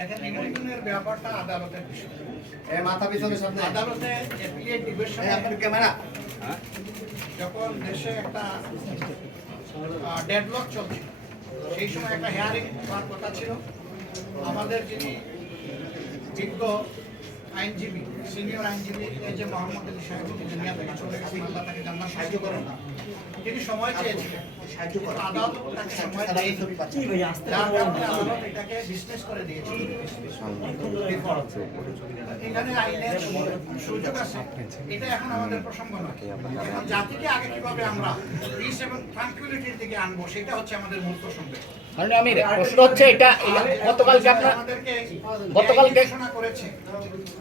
দেখেন ব্যাপারটা আদালতের বিষয়। এ মাথা পিছনে সামনে আদালতে অ্যাপিলিয়েট ডিভিশন আপনার ক্যামেরা। যখন দেশে একটা ডেডলক চলছিল সেই সময় একটা হেয়ারিং হওয়ার কথা ছিল। আমাদের যিনি বিজ্ঞ আইনজীবী সিনিয়র আইনজীবী এই যে মোহাম্মদ আলী সাহেব দুনিয়া থেকে চলে গেছেন আল্লাহ তাকে জান্নাত সাহায্য করেন তিনি সময় চেয়েছিলেন সাহায্য করেন আদালত তাকে সময় দেয়নি যার কারণে আদালত এটাকে ডিসমিস করে দিয়েছে। এখানে আইনের সুযোগ আছে। এটা এখন আমাদের প্রসঙ্গ নয়। এখন জাতিকে আগে কীভাবে আমরা পিস এবং ট্রাঙ্কুইলিটির দিকে আনব সেটা হচ্ছে আমাদের মূল প্রসঙ্গ। কারণ আমি প্রশ্ন হচ্ছে এটা গতকালকে আপনার গতকালকে- করেছে।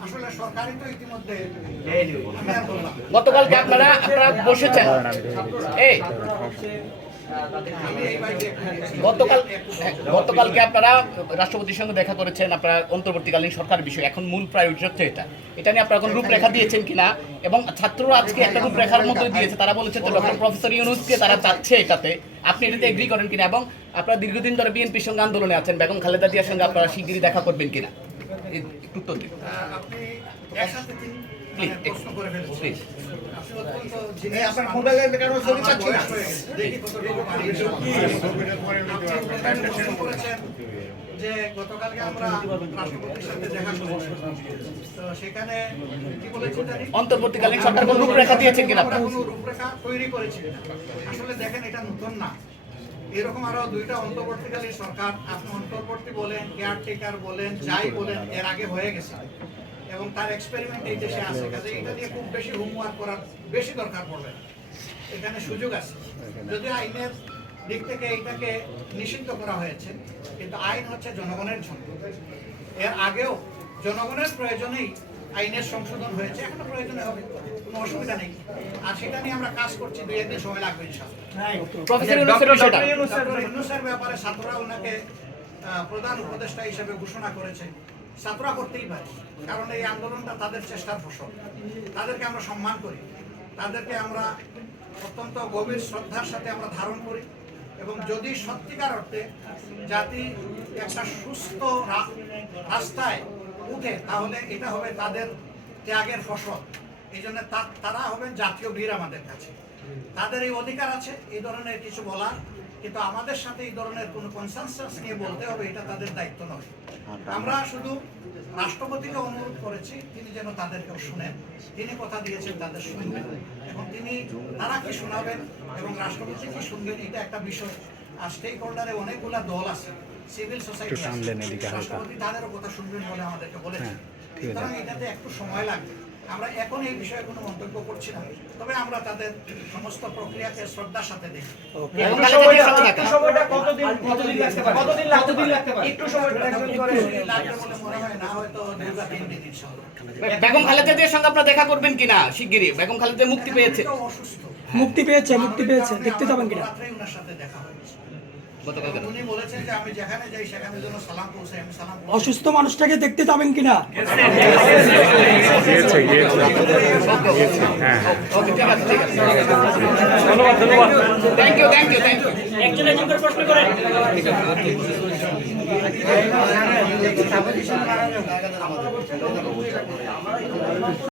আসলে সরকারই তো ইতিমধ্যে গতকালকে আপনারা আপনারা বসেছেন। গতকালকে আপনারা রাষ্ট্রপতির সঙ্গে দেখা করেছেন আপনারা অন্তর্বর্তীকালীন সরকার বিষয়। এখন মূল প্রায়োরিটি হচ্ছে এটা। এটা নিয়ে আপনারা এখন রূপরেখা দিয়েছেন কিনা? এবং ছাত্ররা আজকে একটা রূপরেখার মধ্যে দিয়েছে। তারা বলেছে যে ডক্টর প্রফেসর ইউনুসকে তারা চাচ্ছে এটাতে। আপনি এটাতে এগ্রি করেন কিনা? এবং আপনারা দীর্ঘদিন ধরে বিএনপির সঙ্গে আন্দোলনে আছেন। বেগম খালেদা জিয়ার সঙ্গে আপনারা শিগগিরই দেখা করবেন কিনা? উত্তর দিন। হয়ে যে গতকালকে আমরা রাষ্ট্রপতির সাথে দেখা করেছি তো সেখানে কি বলেছেন অন্তর্বর্তীকালীন সরকার কোনো রূপরেখা দিয়েছেন কিনা? আপনারা কোনো রূপরেখা তৈরি করেছি আসলে দেখেন এটা নতুন না। এরকম আরও দুইটা অন্তর্বর্তীকালীন সরকার আপনি অন্তর্বর্তী বলেন কেয়ারটেকার বলেন যাই বলেন এর আগে হয়ে গেছে। এবং তার এক্সপেরিমেন্ট এই দেশে আছে। কাজে এটা দিয়ে খুব বেশি হোমওয়ার্ক করার বেশি দরকার পড়বে। এখানে সুযোগ আছে। যদি আইনের দিক থেকে এটাকে নিষিদ্ধ করা হয়েছে কিন্তু আইন হচ্ছে জনগণের জন্য। এর আগেও জনগণের প্রয়োজনেই আইনের সংশোধন হয়েছে এখনও প্রয়োজনে হবে। কোনো অসুবিধা নেই। আর সেটা নিয়ে আমরা কাজ করছি দুই একদিন সময় লাগবে ইনশাআল্লাহ। ব্যাপারে। ছাত্ররা ওনাকে আহ, প্রধান উপদেষ্টা হিসেবে ঘোষণা করেছে। ছাত্ররা করতেই পারে। কারণ এই আন্দোলনটা তাদের চেষ্টার ফসল। তাদেরকে আমরা সম্মান করি। তাদেরকে আমরা অত্যন্ত গভীর শ্রদ্ধার সাথে আমরা ধারণ করি এবং যদি সত্যিকার অর্থে জাতি একটা সুস্থ রাস্তায় উঠে, তাহলে এটা হবে তাদের ত্যাগের ফসল। এই জন্য তারা হবেন জাতীয় বীর আমাদের কাছে। তাদের এই অধিকার আছে, এই ধরনের কিছু বলার কিন্তু আমাদের সাথে এই ধরনের কোনো কনসেনসাস নিয়ে বলতে হবে এটা তাদের দায়িত্ব নয়। আমরা শুধু রাষ্ট্রপতিকে অনুরোধ করেছি তিনি যেন তাদেরকে শুনেন। তিনি কথা দিয়েছেন তাদের শুনবেন। এবং তিনি তারা কি শোনাবেন এবং রাষ্ট্রপতি কি শুনবেন এটা একটা বিষয়। আর স্টেক হোল্ডারে অনেকগুলা দল আছে সিভিল সোসাইটি রাষ্ট্রপতি তাদেরও কথা শুনবেন বলে আমাদেরকে বলেছেন। সুতরাং এটাতে একটু সময় লাগবে। আমরা এখন এই বিষয়ে কোনো মন্তব্য করছি না। তবে আমরা তাদের সমস্ত প্রক্রিয়াকে শ্রদ্ধার সাথে দেখি। বেগম খালেদা সঙ্গে দেখা। সময়টা কতদিন কতদিন লাগতে পারে? কতদিন লাগতে পারে? একটু সময় একটু লাগবে বলে না হয়তো দুর্গা তিন দিন ইনশাআল্লাহ। বেগম খালেদা সঙ্গে আপনারা দেখা করবেন কিনা? শিগগিরই। বেগম খালেদা মুক্তি পেয়েছে। মুক্তি পেয়েছে মুক্তি পেয়েছে। দেখতে যাবেন কিনা। ওনার সাথে দেখা হয়েছে। উনি বলেছেন যে আমি যেখানে যাই সেখানে যেন সালাম পৌঁছাই আমি সালাম অসুস্থ মানুষটাকে দেখতে যাবেন কিনা? ওকে ঠিক আছে ঠিক আছে ধন্যবাদ ধন্যবাদ। Thank you thank you thank you একজন একজন করে প্রশ্ন করেন।